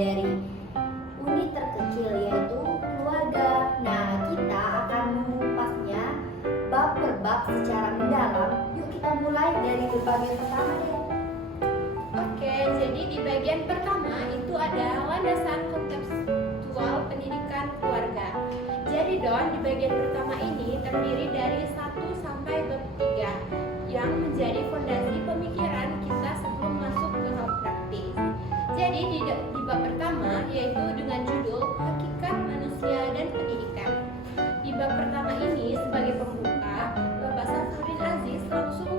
dari unit terkecil yaitu keluarga. Nah, kita akan mengupasnya bab per bab secara mendalam. Yuk kita mulai dari bagian pertama deh. Oke, jadi di bagian pertama itu ada landasan kontekstual pendidikan keluarga. Jadi Don, di bagian pertama ini terdiri dari 1 sampai bab 3 yang menjadi fondasi pemikiran kita sebelum masuk ke hal praktis. Jadi di bab pertama yaitu dengan judul Hakikat Manusia dan Pendidikan. Di bab pertama ini sebagai pembuka, Bapak Safruddin Aziz langsung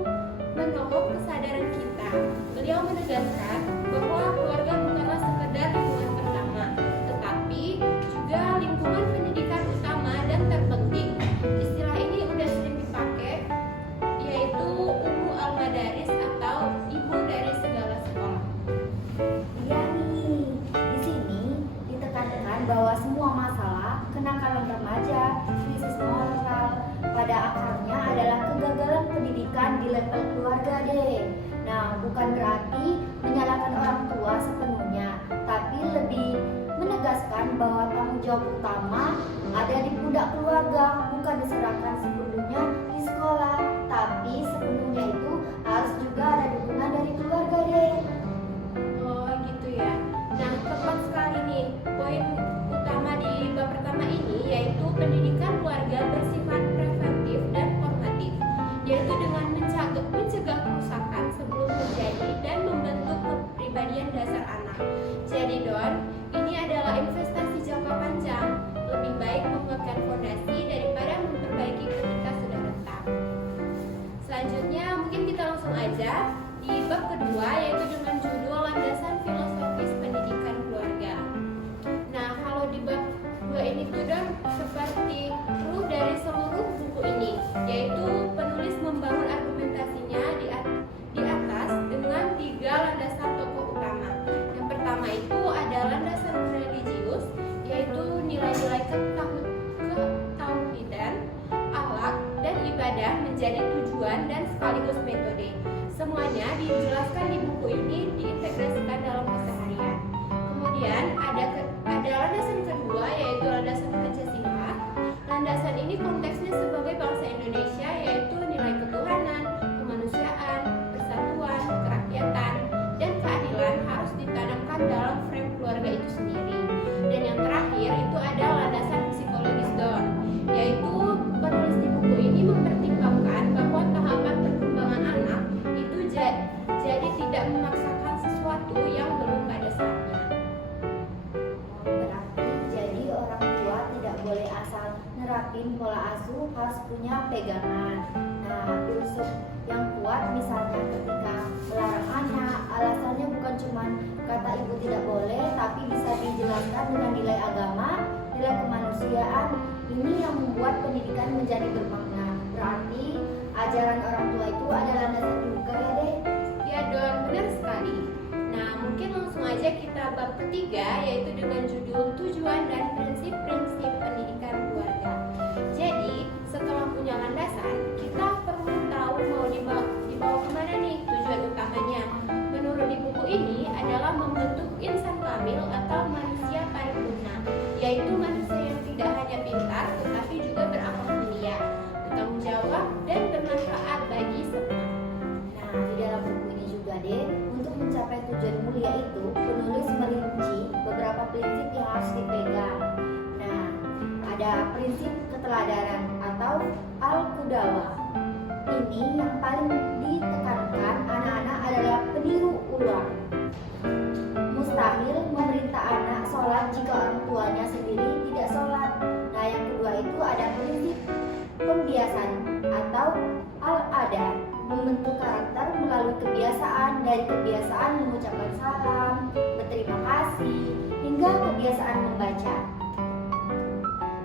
menohok kesadaran kita. Beliau menegaskan bahwa keluarga bukanlah sekedar lingkungan pertama, tetapi juga lingkungan pendidikan utama dan terpenting. Istilah ini sudah sering dipakai, yaitu Ummu al-Madaris atau ibu dari segala sekolah. Iya nih, di sini ditekankan bahwa semua masalah, kenakalan remaja, krisis moral, pada akarnya adalah kegagalan pendidikan di level keluarga deh. Nah, bukan berarti menyalahkan orang tua sepenuhnya, tapi lebih menegaskan bahwa tanggung jawab utama ada di pundak keluarga, bukan diserahkan sepenuhnya di sekolah, tapi sepenuhnya itu harus juga ada dukungan dari keluarga deh. Oh gitu ya. Nah, tepat sekali nih. Poin utama di bab pertama ini yaitu pendidikan keluarga bersifat preventif dan formatif, yaitu dengan mencegah kerusakan sebelum terjadi dan membentuk kepribadian dasar anak. Jadi Don, ini adalah investasi jangka panjang. Lebih baik menguatkan fondasi daripada memperbaiki ketika sudah retak. Selanjutnya mungkin kita langsung aja di bab kedua yaitu dengan judul Landasan Filosofis Pendidikan Keluarga. Nah, kalau di bab 2 ini tuh Don seperti ruh dari seluruh buku ini, yaitu penulis membangun argumentasinya di atas dengan 3 landasan tokoh utama. Yang pertama itu ada landasan religius, yaitu nilai-nilai ketauhidan, akhlak, dan ibadah menjadi tujuan dan sekaligus metode. Semuanya dijelaskan di buku ini diintegrasikan dalam keseharian. Kemudian ada landasan kedua yaitu landasan Pancasila. Landasan ini konteksnya sebagai bangsa Indonesia yaitu nilai ketuhanan, kemanusiaan, persatuan, kerakyatan, dan keadilan harus ditanamkan dalam frame keluarga itu sendiri. Dan yang terakhir itu ada landasan psikologis Don, yaitu penulis di buku ini mempertimbangkan bahwa tahapan perkembangan anak itu jadi tidak memaksakan sesuatu yang belum pada saatnya. Berarti jadi orang tua tidak boleh asal nerapin pola asuh, harus punya pegangan. Nah, filsuf yang kuat misalnya ketika melarang anak, alasannya bukan cuma kata ibu tidak boleh, tapi bisa dijelaskan dengan nilai agama, nilai kemanusiaan. Ini yang membuat pendidikan menjadi bermakna. Berarti ajaran orang tua itu adalah landasan juga ya deh. Ya Don, benar sekali. Nah, mungkin langsung aja kita bab ketiga yaitu dengan judul Tujuan dan Prinsip-prinsip Pendidikan Keluarga. Jadi, setelah punya landasan, kita perlu tahu mau dibawa kemana nih tujuan utamanya. Menurut di buku ini adalah membentuk insan kamil atau manusia paripurna, yaitu manusia yang tidak hanya pintar tetapi juga berakal mulia, bertanggung jawab, dan bermanfaat bagi semua. Nah, di dalam buku ini juga deh, untuk mencapai tujuan mulia itu, penulis merinci beberapa prinsip yang harus dipegang. Nah, ada prinsip keteladanan atau al-qudwah. Ini yang paling ditekankan anak-anak adalah peniru ulang. Mustahil memerintah anak sholat jika orang tuanya sendiri tidak sholat. Nah, yang kedua itu ada prinsip pembiasan atau al-adat, membentuk karakter melalui kebiasaan, dari kebiasaan mengucapkan salam, berterima kasih, hingga kebiasaan membaca.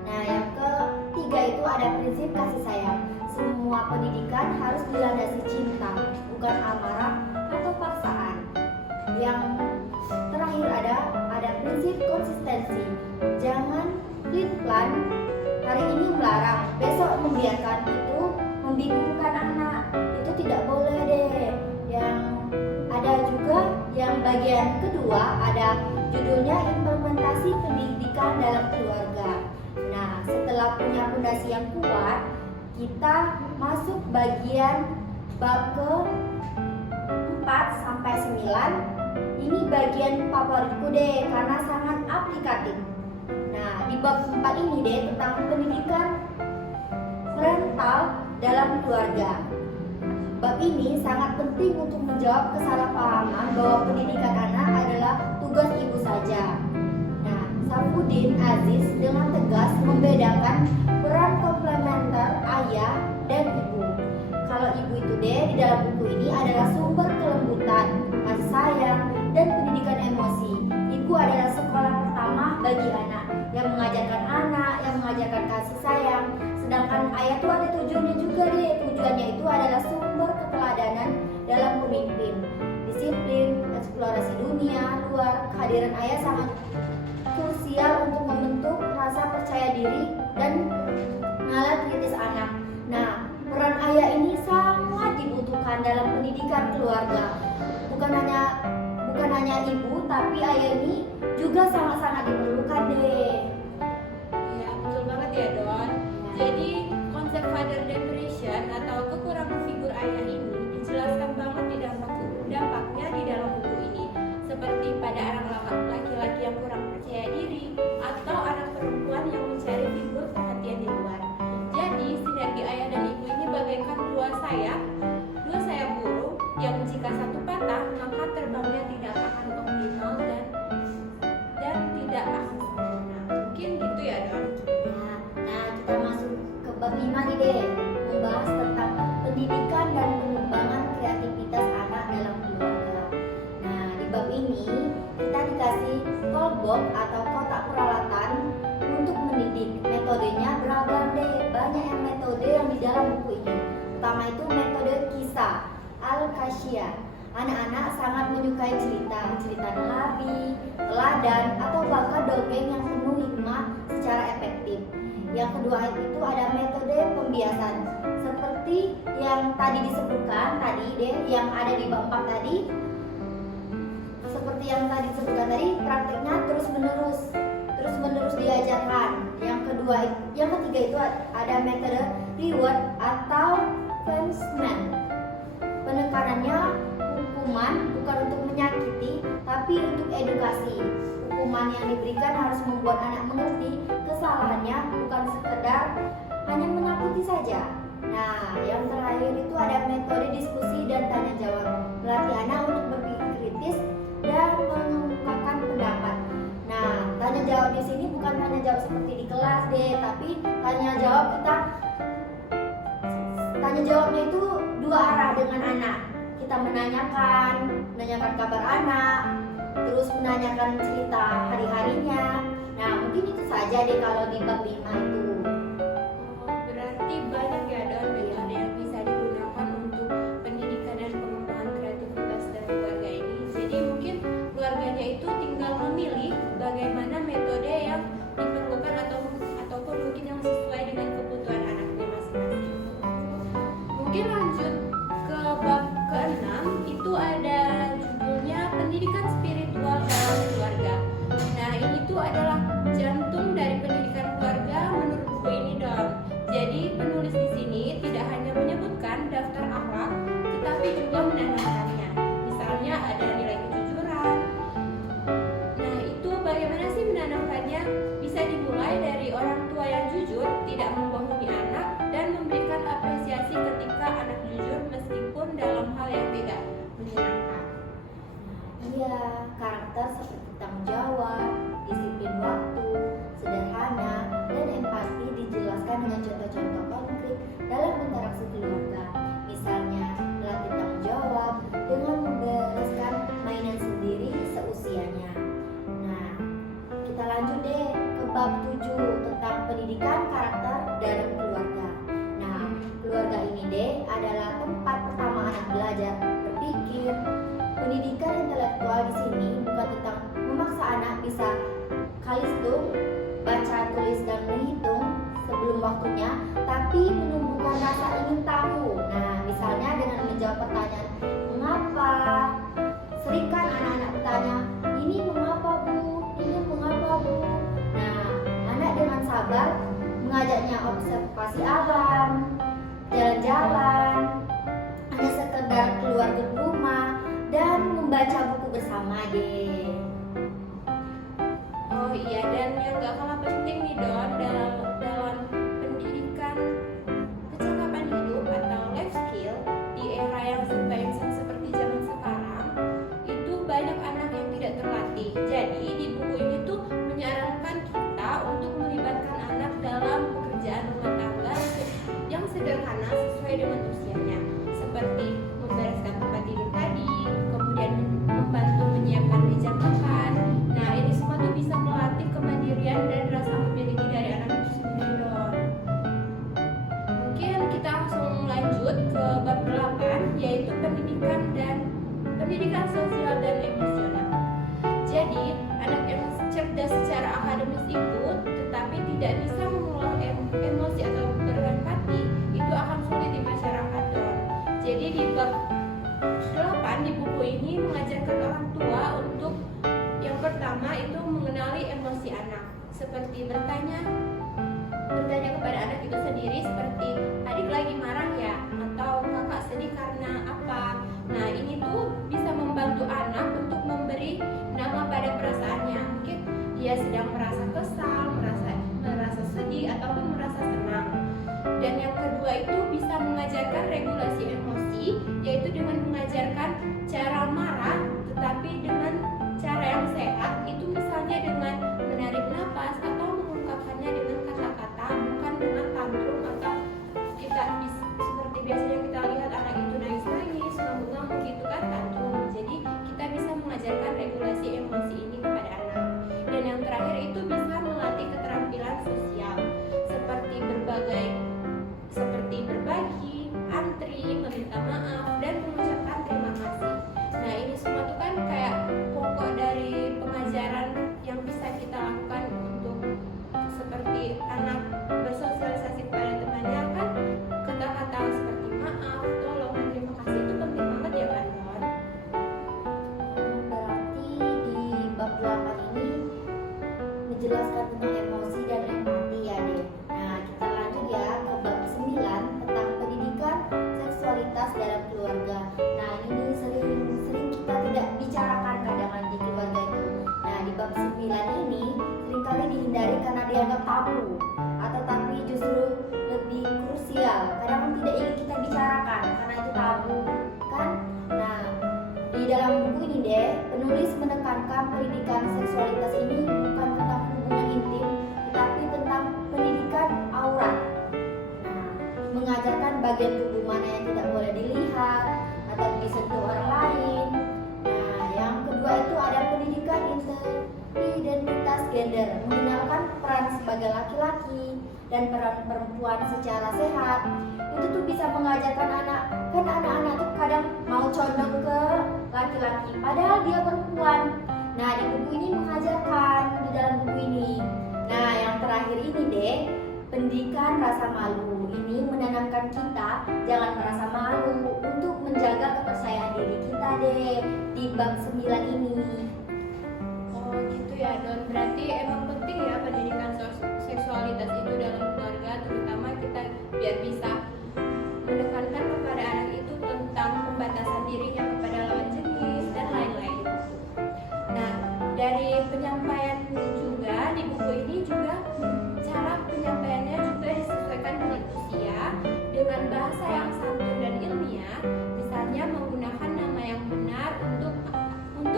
Nah, yang ketiga itu ada prinsip kasih sayang. Semua pendidikan harus dilandasi cinta, bukan amarah atau paksaan. Yang terakhir ada prinsip konsistensi. Jangan plan hari ini melarang, besok membiarkan, itu membingungkan anak. Itu tidak boleh deh. Yang ada juga yang yang bagian kedua ada judulnya implementasi pendidikan dalam keluarga. Nah, setelah punya fondasi yang kuat, kita masuk bagian bab ke 4 sampai 9. Ini bagian favoritku deh karena sangat aplikatif. Nah, di bab 4 ini deh tentang pendidikan parental dalam keluarga. Bab ini sangat penting untuk menjawab kesalahpahaman bahwa pendidikan anak adalah tugas ibu saja. Nah, Saifuddin Aziz dengan tegas membedakan peran komplementer ayah dan ibu. Kalau ibu itu deh di dalam buku ini adalah sumber kelembutan, kasih sayang, dan pendidikan emosi. Ibu adalah sekolah pertama bagi anak yang mengajarkan kasih sayang. Sedangkan ayah itu ada tujuannya juga deh. Tujuannya itu adalah sumber keteladanan dalam pemimpin, disiplin, eksplorasi dunia luar. Kehadiran ayah sangat krusial untuk membentuk rasa percaya diri dan nalar kritis anak. Nah, peran ayah ini sangat dibutuhkan dalam pendidikan keluarga. Bukan hanya ibu, tapi ayah ini juga sangat-sangat diperlukan deh. Ya, betul banget ya, Don. Jadi, konsep father depression atau kekurangan figur ayah ini dijelaskan banget di dampaknya di dalam buku ini. Seperti pada anak laki-laki yang kurang percaya diri atau anak perempuan yang mencari figur perhatian di luar. Jadi, sinergi ayah dan ibu ini bagaikan dua sayap burung yang jika satu patah, maka terbangnya tidak akan optimal dan tidak akan sempurna. Mungkin gitu ya, Don. Nah, kita masuk ke bab 5 nih deh, membahas tentang pendidikan dan pengembangan kreativitas anak dalam keluarga. Nah, di bab ini kita dikasih toolbox atau kotak peralatan untuk mendidik. Metodenya beragam deh, banyak yang metode yang di dalam buku ini. Pertama itu metode kisah Al-Kasyah. Anak-anak sangat menyukai cerita nelabi, teladan, atau bahkan dongeng yang penuh hikmah secara efektif. Yang kedua itu ada metode pembiasan, seperti yang tadi disebutkan yang ada di bab 4 tadi. Seperti yang tadi disebutkan tadi, praktiknya terus menerus diajarkan. Yang ketiga itu ada metode reward atau punishment. Penekanannya hukuman bukan untuk menyakiti, tapi untuk edukasi. Hukuman yang diberikan harus membuat anak mengerti kesalahannya, bukan sekedar hanya menakuti saja. Nah, yang terakhir itu ada metode diskusi dan tanya jawab. Melatih anak untuk berpikir kritis dan mengemukakan pendapat. Nah, tanya jawab di sini bukan tanya jawab seperti di kelas deh, tapi tanya jawabnya itu dua arah dengan anak. Kita menanyakan kabar anak, terus menanyakan cerita hari-harinya. Nah, mungkin itu saja deh kalau di bab 5 itu. Berarti banyak ya, Don, metode yang bisa digunakan untuk pendidikan dan pengembangan kreativitas dari keluarga ini. Jadi mungkin keluarganya itu tinggal memilih bagaimana metode yang diperlukan ataupun mungkin yang sesuai dengan kebutuhan anaknya masing-masing. Mungkin lanjut ke bab ke-6, itu ada judulnya pendidikan spiritual dalam keluarga. Nah, ini tuh adalah jantung dari pendidikan keluarga menurut buku ini, Don. Jadi penulis di sini tidak hanya menyebutkan daftar akhlak, tetapi juga menanamkannya. Misalnya ada nilai kejujuran. Nah, itu bagaimana sih menanamkannya? Bisa dimulai dari orang tua yang jujur, tidak membohongi anak, dan memberikan apresiasi ketika anak jujur meskipun dalam hal yang tidak menyenangkan. Iya, karakter seperti tanggung jawab, disiplin waktu, sederhana, dan empati dijelaskan dengan contoh-contoh konkret dalam interaksi keluarga. Misalnya, melatih tanggung jawab dengan membereskan mainan sendiri seusianya. Nah, kita lanjut deh ke bab 7 tentang pendidikan karakter dalam keluarga. Nah, keluarga ini deh adalah tempat pertama anak belajar berpikir. Pendidikan intelektual di sini bukan tentang membaca buku bersama deh. Oh iya, dan yang gak kalah penting nih Don dalam pendidikan kecakapan hidup atau life skill di era yang serba instan seperti zaman sekarang, itu banyak anak yang tidak terlatih. Jadi di buku ini tuh menyarankan kita untuk melibatkan anak dalam pekerjaan rumah tangga yang sederhana sesuai dengan usianya, seperti membereskan tempat tidur tadi, kemudian membantu menyiapkan meja makan. Nah, ini semua tuh bisa melatih kemandirian dan rasa memiliki dari anak itu sendiri Don. Mungkin kita langsung lanjut ke bab 8, yaitu pendidikan sosial dan emosional. Jadi, anak yang cerdas secara akademis itu tetapi tidak bisa mengelola emosi atau berempati, itu akan sulit di masyarakat Don. Jadi di bab 8 di buku ini mengajarkan orang tua untuk yang pertama itu mengenali emosi anak, seperti bertanya kepada anak itu sendiri, seperti adik lagi marah ya, atau kakak sedih karena apa. Nah, ini tuh bisa membantu anak untuk memberi nama pada perasaannya. Mungkin dia sedang merasa kesal, merasa sedih, ataupun merasa senang. Dan yang kedua itu bisa mengajarkan regulasi emosi, yaitu dengan mengajarkan cara marah tetapi dengan cara yang sehat, itu misalnya dengan menarik napas atau mengungkapkannya dengan kata-kata, bukan dengan tantrum atau kita seperti biasanya kita lihat anak itu nangis-nangis, ngamuk-ngamuk gitu kan, tantrum. Jadi kita bisa mengajarkan regulasi emosi ini kepada anak. Dan yang terakhir itu bisa melatih keterampilan sosial seperti berbagi, antri, meminta maaf, dan mengucapkan terima kasih. Nah, ini semua tuh kan kayak pokok dari pengajaran yang bisa kita lakukan untuk seperti anak bersosialisasi kepada temannya kan, kata-kata seperti maaf, tolong, dan terima kasih itu penting banget ya kan Don? Berarti di bab 8 ini menjelaskan tentang emosi dan empati ya deh. Nah, kita lanjut ya ke bab 9 tentang pendidikan seksualitas dalam keluarga. Nah, ini sering kita tidak bicarakan kadang di keluarga itu. Nah, di bab 9 ini seringkali dihindari karena dianggap tabu, atau tapi justru lebih krusial. Kadang tidak ingin kita bicarakan karena itu tabu kan. Nah, di dalam buku ini deh, penulis menekankan pendidikan seksualitas ini bukan tentang hubungan intim, tetapi tentang pendidikan aurat. Nah, mengajarkan bagian tubuh mana yang tidak boleh dilihat atau disentuh orang lain. Nah, yang kedua itu ada pendidikan identitas gender, mengenalkan peran sebagai laki-laki dan peran perempuan secara sehat. Itu tuh bisa mengajarkan anak, kan anak-anak tuh kadang mau condong ke laki-laki padahal dia perempuan. Nah, di buku ini mengajarkan di dalam buku ini. Nah, yang terakhir ini deh, pendidikan rasa malu. Ini menanamkan kita jangan merasa malu untuk menjaga kepercayaan diri kita deh di bab 9 ini. Oh gitu ya Don, berarti emang penting ya pendidikan seksualitas itu dalam keluarga, terutama kita biar bisa menekankan kepada anak itu tentang pembatasan dirinya kepada lawan jenis dan lain-lain. Nah, dari penyampaian juga di buku ini juga cara penyampaiannya juga disesuaikan dengan usia, dengan bahasa yang santun dan ilmiah, misalnya menggunakan nama yang benar untuk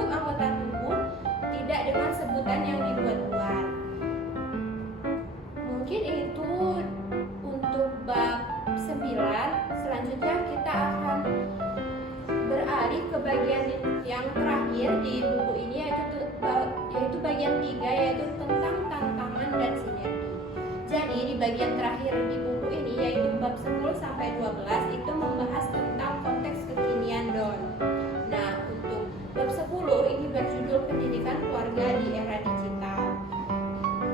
anggota tubuh, tidak dengan sebutan yang dibuat-buat. Mungkin itu untuk bab 9. Selanjutnya kita akan beralih ke bagian yang terakhir di buku ini, yaitu bagian 3, yaitu tentang tantangan dan sinergi. Jadi di bagian terakhir di buku ini, yaitu bab 10 sampai 12, itu membahas tentang konteks kekinian Don. Nah, untuk bab 10 ini berjudul pendidikan keluarga di era digital.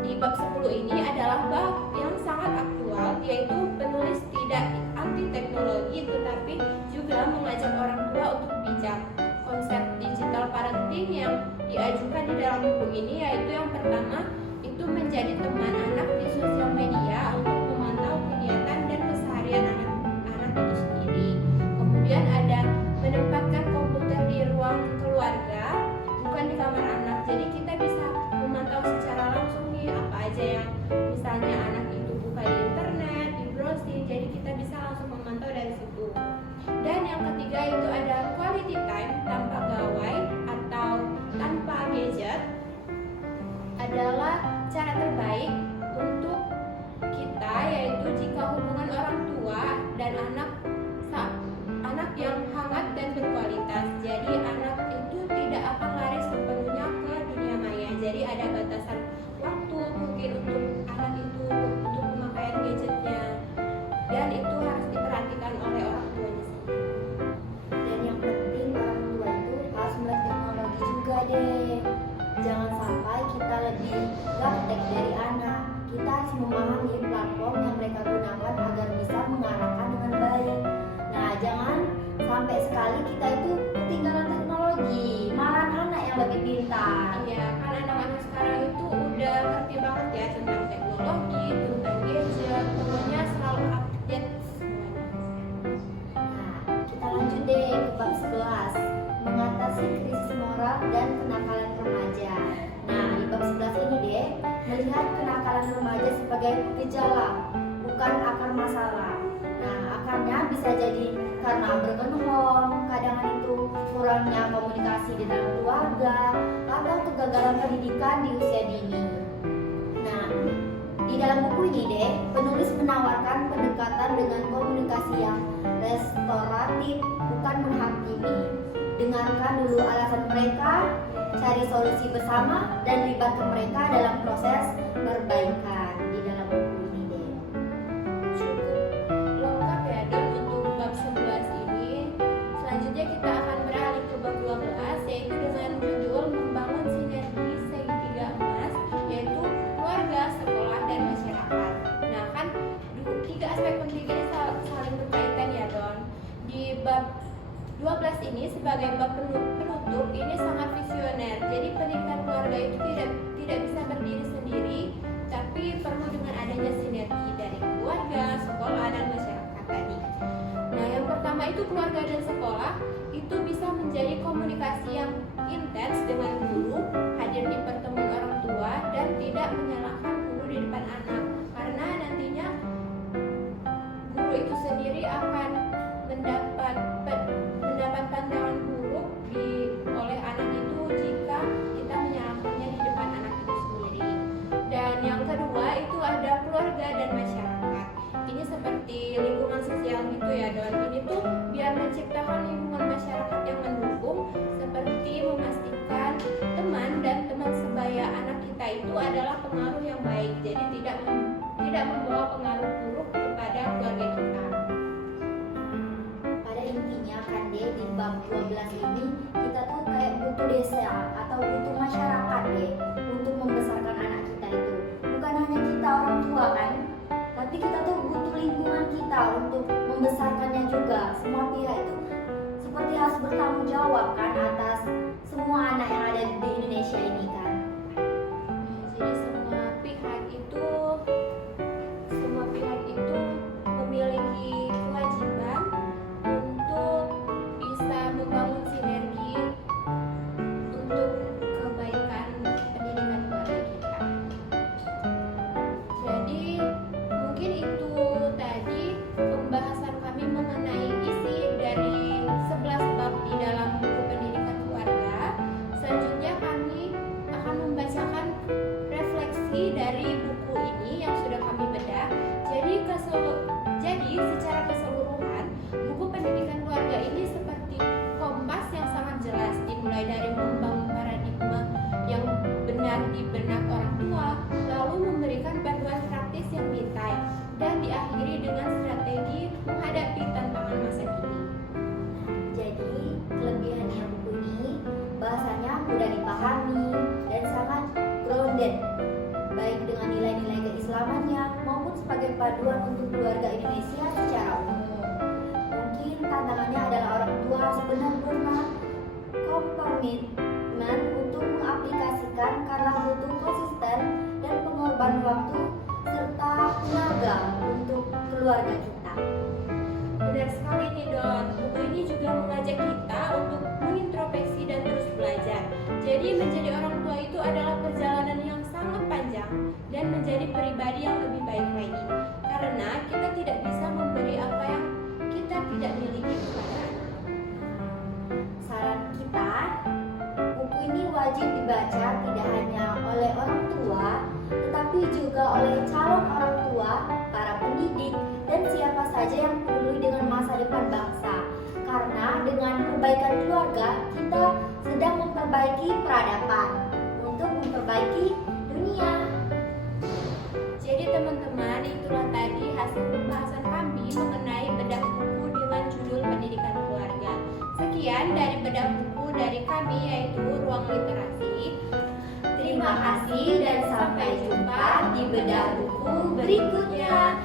Di bab 10 ini adalah bab yang sangat aktual, yaitu penulis tidak anti teknologi tetapi juga mengajak orang tua untuk bijak. Konsep digital parenting yang diajukan di dalam buku ini yaitu yang pertama itu menjadi teman anak di sosial media untuk memantau kegiatan dan keseharian anak itu sendiri. Kemudian ada menempatkan komputer di ruang keluarga deh. Jangan sampai kita lebih gaptek dari anak. Kita harus memahami platform yang mereka gunakan agar bisa mengarahkan dengan baik. Nah, jangan sampai sekali kita itu ketinggalan teknologi, malah anak yang lebih pintar. Ya, karena anak-anak sekarang itu udah ngerti banget ya tentang teknologi, tentang gadget, pokoknya selalu update semuanya. Nah, kita lanjut deh ke bab 11, mengatasi krisis moral dan kenakalan remaja. Nah, di bab 11 ini deh, melihat kenakalan remaja sebagai gejala, bukan akar masalah. Nah, akarnya bisa jadi karena berkenhong, kadang itu kurangnya komunikasi di dalam keluarga, atau kegagalan pendidikan di usia dini. Nah, di dalam buku ini deh, penulis menawarkan pendekatan dengan komunikasi yang restoratif, bukan menghakimi. Dengarkan dulu alasan mereka, cari solusi bersama, dan libatkan mereka dalam proses perbaikan di dalam buku ini deh. Cukup lengkap ya Don untuk bab 11 ini. Selanjutnya kita akan beralih ke bab 12, yaitu dengan judul membangun sinergi segitiga emas, yaitu keluarga, sekolah, dan masyarakat. Nah kan tiga aspek penting ini saling berkaitan ya Don. Di bab 12 ini sebagai bab penutup ini sangat visioner. Jadi pendidikan keluarga itu tidak bisa berdiri sendiri, tapi perlu dengan adanya sinergi dari keluarga, sekolah, dan masyarakat tadi. Nah, yang pertama itu keluarga dan sekolah itu bisa menjadi komunikasi yang intens dengan guru, hadir di pertemuan orang tua, dan tidak menyalahkan guru di depan anak. Karena nantinya guru itu sendiri akan mendapat pandangan buruk oleh anak itu jika kita menyalahkannya di depan anak itu sendiri. Dan yang kedua itu ada keluarga dan masyarakat. Ini seperti lingkungan sosial gitu ya Don. Ini tuh biar menciptakan lingkungan masyarakat yang mendukung, seperti memastikan teman dan teman sebaya anak kita itu adalah pengaruh yang baik. Jadi tidak membawa pengaruh buruk kepada keluarga kita. Pada intinya kan deh, di bab 12 ini kita tuh kayak butuh desa atau butuh masyarakat deh untuk membesarkan anak kita itu. Bukan hanya kita orang tua kan, tapi kita tuh butuh lingkungan kita untuk membesarkannya juga. Semua pihak itu seperti harus bertanggung jawab kan atas semua anak yang ada di Indonesia ini kan. Jadi semua pihak itu memiliki kewajiban untuk bisa membangun sinergi untuk kebaikan pendidikan keluarga kita. Jadi mungkin itu tadi pembahasan kami mengenai isi dari 11 bab di dalam buku pendidikan keluarga. Selanjutnya kami akan membacakan refleksi dari buku ini yang sudah kami bedah. Jadi secara keseluruhan buku pendidikan keluarga ini seperti kompas yang sangat jelas, dimulai dari membangun paradigma yang benar di benak orang tua, lalu memberikan bantuan praktis yang detail, dan diakhiri dengan strategi menghadapi tantangan masa kini. Jadi kelebihannya buku ini bahasanya mudah dipahami dan sangat grounded, baik dengan nilai-nilai keislamannya maupun sebagai paduan untuk keluarga Indonesia secara umum. Mungkin tantangannya adalah orang tua harus benar-benar komitmen untuk mengaplikasikan karena butuh konsisten dan pengorbanan waktu serta tenaga untuk keluarga kita. Benar sekali nih Don, buku ini juga mengajak kita untuk mengintrospeksi dan terus belajar. Jadi menjadi orang tua itu adalah perjalanan yang sangat panjang dan menjadi pribadi yang lebih baik lagi. Karena kita tidak bisa memberi apa yang kita tidak miliki kepada anak. Saran kita, buku ini wajib dibaca tidak hanya oleh orang tua, tetapi juga oleh calon orang tua, para pendidik, dan siapa saja yang peduli dengan masa depan bangsa. Karena dengan perbaikan keluarga, kita sedang memperbaiki peradaban untuk memperbaiki dunia. Jadi teman-teman, itulah tadi hasil pembahasan kami mengenai bedah buku dengan judul Pendidikan Keluarga. Sekian dari bedah buku dari kami. kami yaitu Ruang Literasi. Terima kasih dan sampai jumpa di bedah buku berikutnya.